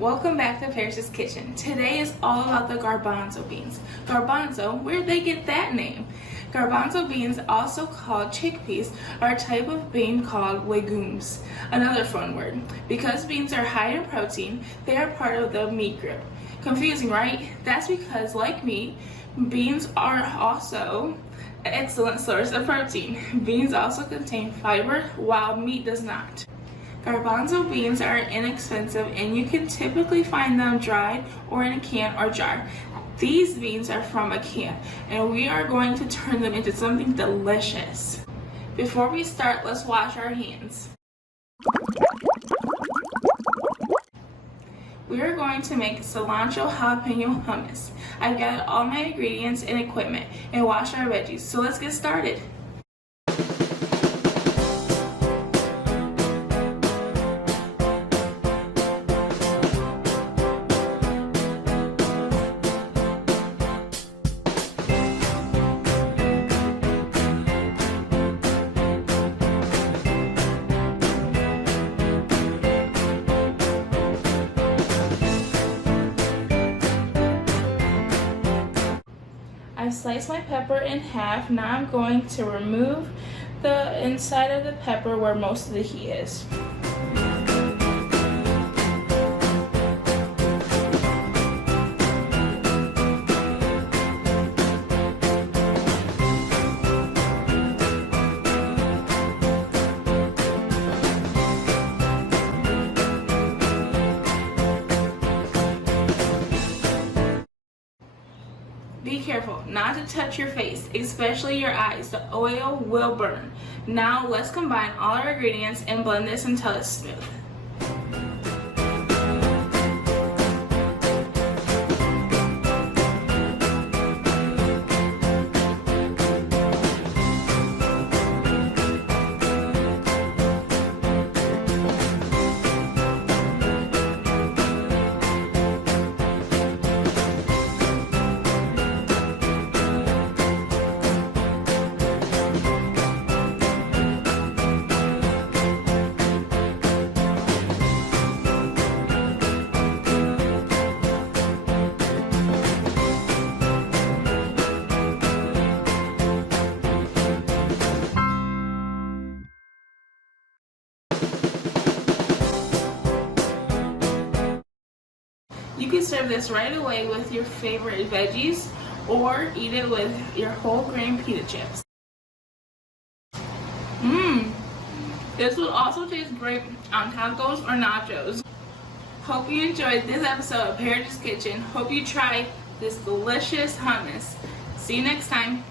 Welcome back to Parrish's Kitchen. Today is all about the garbanzo beans. Garbanzo, where'd they get that name? Garbanzo beans, also called chickpeas, are a type of bean called legumes, another fun word. Because beans are high in protein, they are part of the meat group. Confusing, right? That's because, like meat, beans are also an excellent source of protein. Beans also contain fiber, while meat does not. Garbanzo beans are inexpensive and you can typically find them dried or in a can or jar. These beans are from a can and we are going to turn them into something delicious. Before we start, let's wash our hands. We are going to make cilantro jalapeno hummus. I've gathered all my ingredients and equipment and washed our veggies, so let's get started. I sliced my pepper in half. Now I'm going to remove the inside of the pepper where most of the heat is. Be careful not to touch your face, especially your eyes. The oil will burn. Now let's combine all our ingredients and blend this until it's smooth. You can serve this right away with your favorite veggies or eat it with your whole grain pita chips. This will also taste great on tacos or nachos. Hope you enjoyed this episode of Parrish's Kitchen. Hope you try this delicious hummus. See you next time.